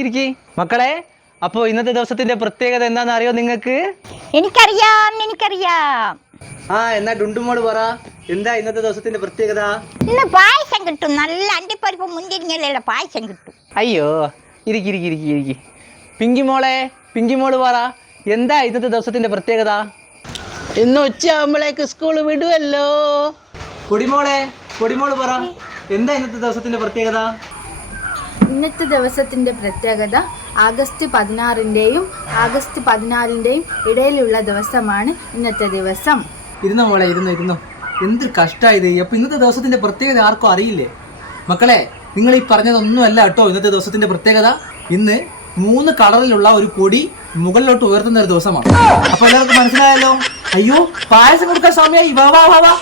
ഇരിക്കി മക്കളെ. അപ്പൊ ഇന്നത്തെ ദിവസത്തിന്റെ പ്രത്യേകത എന്താണെന്ന് അറിയോ നിങ്ങൾക്ക്? എനിക്കറിയാം. എന്നാ ഡുണ്ടുമോള് പറ, എന്താ ഇന്നത്തെ ദിവസത്തിന്റെ പ്രത്യേകത? ഇന്ന് പായസം കിട്ടും. നല്ല അണ്ടിപ്പരിപ്പ് മുന്തിരിങ്ങയിലുള്ള പായസം കിട്ടും. അയ്യോ, ഇരിക്കി. പിങ്കിമോള് പറ, എന്താ ഇന്നത്തെ ദിവസത്തിന്റെ പ്രത്യേകത? ഇന്ന് ഉച്ചയാകുമ്പോഴേക്ക് സ്കൂള് വിടുവല്ലോ. പൊടിമോള് പറ, എന്താ ഇന്നത്തെ ദിവസത്തിന്റെ പ്രത്യേകത? ഇന്നത്തെ ദിവസത്തിന്റെ പ്രത്യേകത ആഗസ്റ്റ് 16-ന്റെയും ആഗസ്റ്റ് 14-ന്റെയും ഇടയിലുള്ള ദിവസമാണ് ഇന്നത്തെ ദിവസം. ഇരുന്നോ മോളെ, ഇരുന്നോ. എന്തൊരു കഷ്ടമായത്. അപ്പൊ ഇന്നത്തെ ദിവസത്തിന്റെ പ്രത്യേകത ആർക്കും അറിയില്ലേ? മക്കളെ, നിങ്ങൾ ഈ പറഞ്ഞതൊന്നുമല്ല കേട്ടോ ഇന്നത്തെ ദിവസത്തിന്റെ പ്രത്യേകത. ഇന്ന് 3 കളറിലുള്ള ഒരു കൊടി മുകളിലോട്ട് ഉയർത്തുന്ന ഒരു ദിവസമാണ്. അപ്പൊ എല്ലാവർക്കും മനസ്സിലായല്ലോ. അയ്യോ, പായസം കൊടുക്കാൻ സമയമായി. വാ